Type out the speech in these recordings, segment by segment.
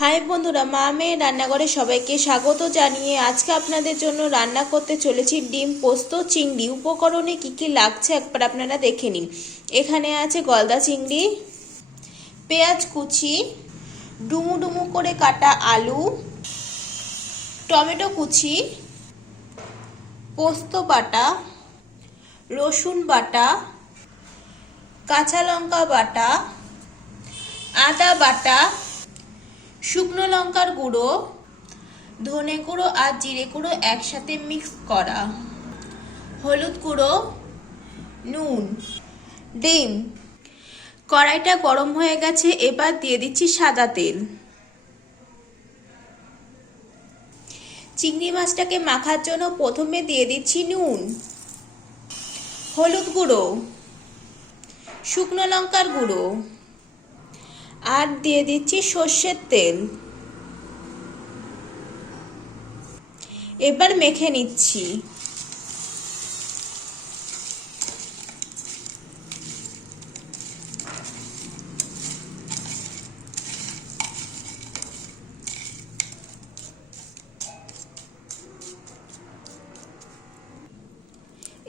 High বন্ধুরা, মা মেয়ে রান্নাঘরে সবাইকে স্বাগত জানিয়ে আজকে আপনাদের জন্য রান্না করতে চলেছি ডিম পোস্ত, চিংড়ি উপকরণে কি কি লাগছে একবার আপনারা দেখে নিন। এখানে আছে গলদা চিংড়ি, পেঁয়াজ কুচি, ডুমু ডুমু করে কাটা আলু, টমেটো কুচি, পোস্ত বাটা, রসুন বাটা, কাঁচা লঙ্কা বাটা, আদা বাটা শুকনো লঙ্কার গুঁড়ো, ধনে গুঁড়ো আর জিরে গুঁড়ো একসাথে মিক্স করা। হলুদ গুঁড়ো, নুন, ডিম। কড়াইটা গরম হয়ে গেছে, এবার দিয়ে দিচ্ছি সাদা তেল। চিংড়ি মাছটাকে মাখার জন্য প্রথমে দিয়ে দিচ্ছি নুন, হলুদ গুঁড়ো, শুকনো লঙ্কার গুঁড়ো। আর দিয়ে দিচ্ছি সর্ষের তেল। এবার মেখে নিচ্ছি।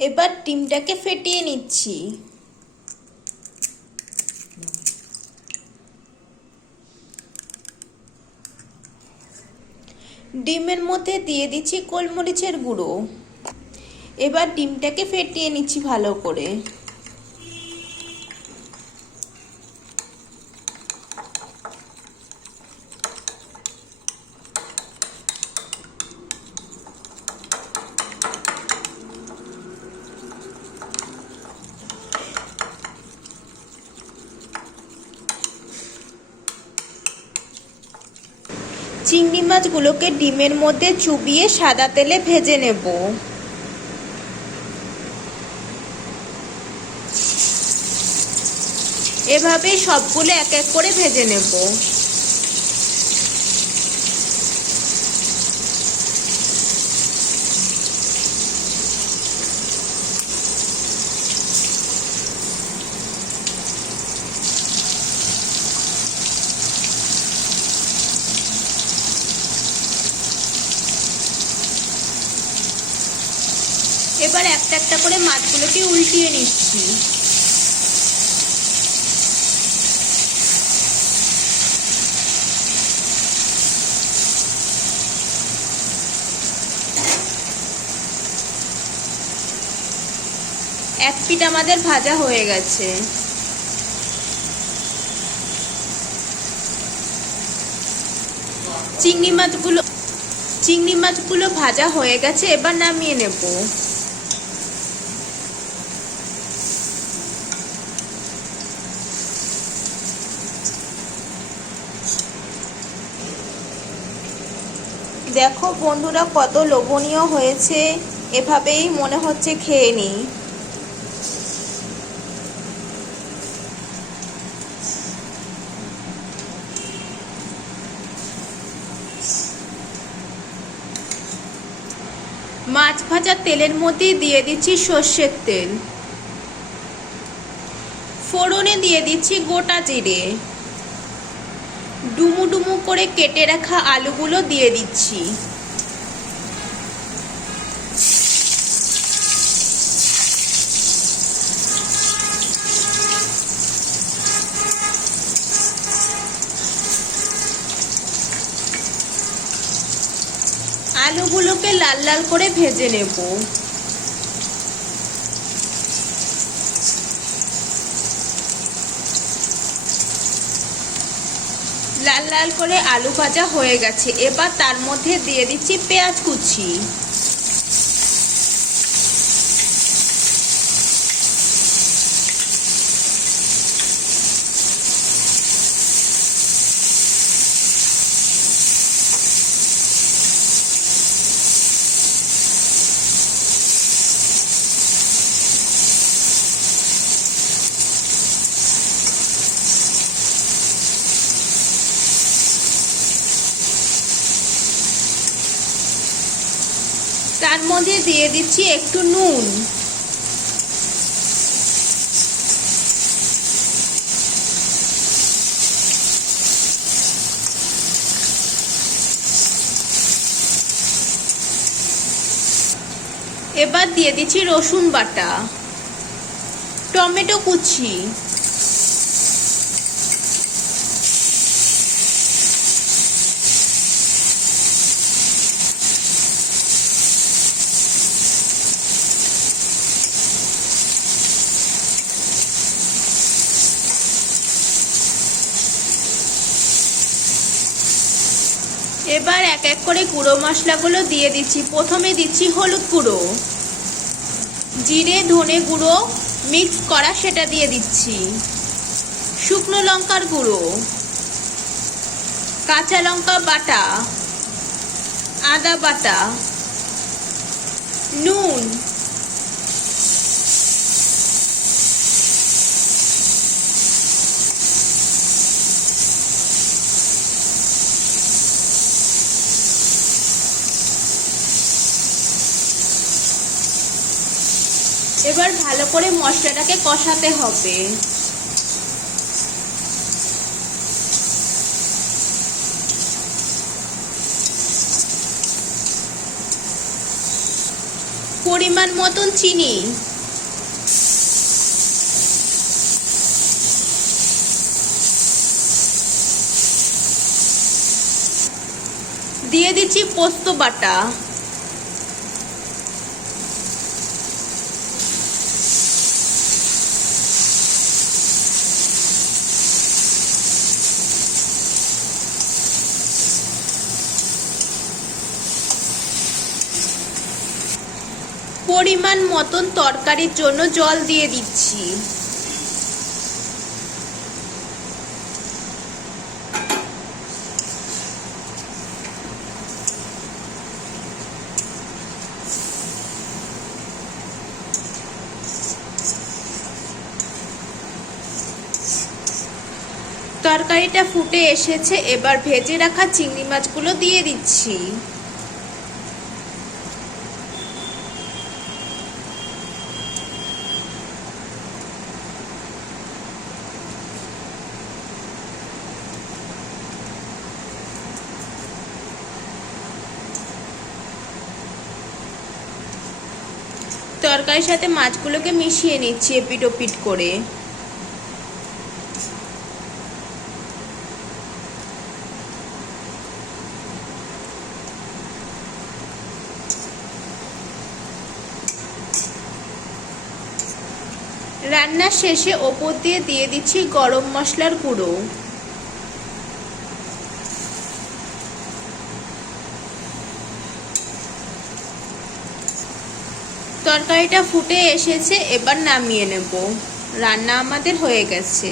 এবার ডিমটাকে ফেটিয়ে নিচ্ছি। ডিমের মধ্যে দিয়ে দিচ্ছি গোলমরিচের গুঁড়ো। এবার ডিমটাকে ফেটিয়ে নিচ্ছি ভালো করে। চিংড়ি মাছগুলোকে ডিমের মধ্যে চুবিয়ে সাদা তেলে ভেজে নেব। এভাবে সবগুলো এক এক করে ভেজে নেব। এবার একটা একটা করে মাছগুলোকে উল্টিয়ে নিচ্ছি। এক পিঠ আমাদের ভাজা হয়ে গেছে। চিংড়ি মাছগুলো চিংড়ি মাছগুলো ভাজা হয়ে গেছে, এবার নামিয়ে নেব। দেখো বন্ধুরা, কত লোভনীয় হয়েছে। এভাবেই মনে হচ্ছে খেয়ে নিই। মাছ ভাজা তেলের মধ্যে দিয়ে দিচ্ছি সর্ষের তেল। ফোড়নে দিয়ে দিচ্ছি গোটা জিরে। ডুমু ডুমু করে কেটে রাখা আলুগুলো দিয়ে দিচ্ছি। আলুগুলোকে লাল লাল করে ভেজে নেব। লাল করে আলু ভাজা হয়ে গেছে। এবার তার মধ্যে দিয়ে দিচ্ছি পেঁয়াজ কুচি। তার মধ্যে দিয়ে দিচ্ছি একটু নুন। এবার দিয়ে দিচ্ছি রসুন বাটা টমেটো কুচি। এবার এক এক করে গুঁড়ো মশলাগুলো দিয়ে দিচ্ছি। প্রথমে দিচ্ছি হলুদ গুঁড়ো। জিরে, ধনে গুঁড়ো মিক্স করা সেটা দিয়ে দিচ্ছি। শুকনো লঙ্কার গুঁড়ো। কাঁচা লঙ্কা বাটা। আদা বাটা। নুন। এবার ভালো করে মশলাটাকে কষাতে হবে। পরিমাণ মতন চিনি। দিয়ে দিচ্ছি পোস্ত বাটা। পরিমাণ মতন তরকারির জন্য জল দিয়ে দিচ্ছি। তরকারিটা ফুটে এসেছে, এবার ভেজে রাখা চিংড়ি মাছগুলো দিয়ে দিচ্ছি। তরকারির সাথে মাছগুলোকে মিশিয়ে নিচ্ছি এপিট ওপিট করে। রান্নার শেষে ওপর দিয়ে দিয়ে দিচ্ছি গরম মশলার গুঁড়ো। তরকারিটা ফুটে এসেছে, এবার নামিয়ে নেব। রান্না আমাদের হয়ে গেছে।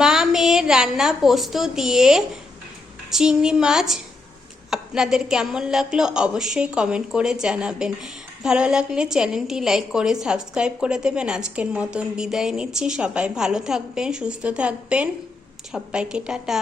মা মেয়ের রান্না পোস্ত দিয়ে চিংড়ি মাছ, আপনাদের কেমন লাগল অবশ্যই কমেন্ট করে জানাবেন। ভালো লাগলে চ্যানেলটি লাইক করে, সাবস্ক্রাইব করে দেবেন। আজকের মতন বিদায় নিচ্ছি। সবাই ভালো থাকবেন, সুস্থ থাকবেন। সবাইকে টাটা।